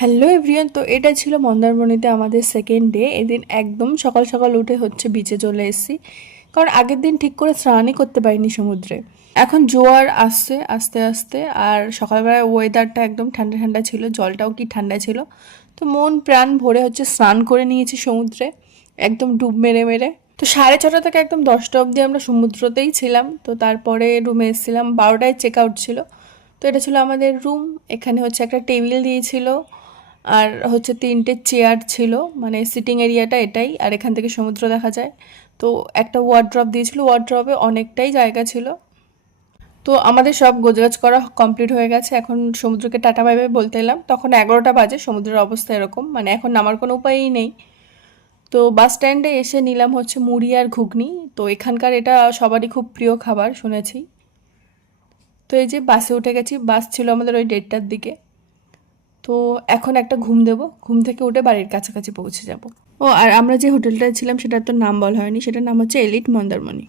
Hello everyone, তো এটা ছিল মন্দারমণিতে আমাদের সেকেন্ড ডে। এদিন একদম সকাল সকাল উঠে বিচে চলে এসেছি, কারণ আগের দিন ঠিক করে স্নানই করতে পারিনি সমুদ্রে। এখন জোয়ার আসছে আস্তে আস্তে, আর সকালবেলা ওয়েদারটা একদম ঠান্ডা ঠান্ডা ছিল, জলটাও কি ঠান্ডা ছিল। তো মন প্রাণ ভরে স্নান করে নিয়েছি সমুদ্রে, একদম ডুব মেরে মেরে। তো 6:30 থেকে একদম 10টা অবধি আমরা সমুদ্রতেই ছিলাম। তো তারপরে রুমে এসেছিলাম, 12টায় চেক আউট ছিল। তো এটা ছিল আমাদের রুম। এখানে একটা টেবিল দিয়েছিল, আর 3টে চেয়ার ছিল, মানে সিটিং এরিয়াটা এটাই, আর এখান থেকে সমুদ্র দেখা যায়। তো একটা ওয়ার্ড্রপ দিয়েছিল, ওয়ার্ড্রপে অনেকটাই জায়গা ছিল। তো আমাদের সব গোছগাছ করা কমপ্লিট হয়ে গেছে, এখন সমুদ্রকে টাটা বাই বাই বলতে এলাম। তখন 11টা বাজে, সমুদ্রের অবস্থা এরকম, মানে এখন নামার কোনো উপায়ই নেই। তো বাস স্ট্যান্ডে এসে নিলাম মুড়ি আর ঘুগনি। তো এখানকার এটা সবারই খুব প্রিয় খাবার শুনেছি। তো এই যে বাসে উঠে গেছি, বাস ছিল আমাদের ওই 1:30টার দিকে। তো এখন একটা ঘুম দেব, ঘুম থেকে উঠে বাড়ির কাছাকাছি পৌঁছে যাব। ও আর আমরা যে হোটেলটায় ছিলাম সেটার তো নাম বলা হয়নি, সেটার নাম এলিট মন্দারমণি।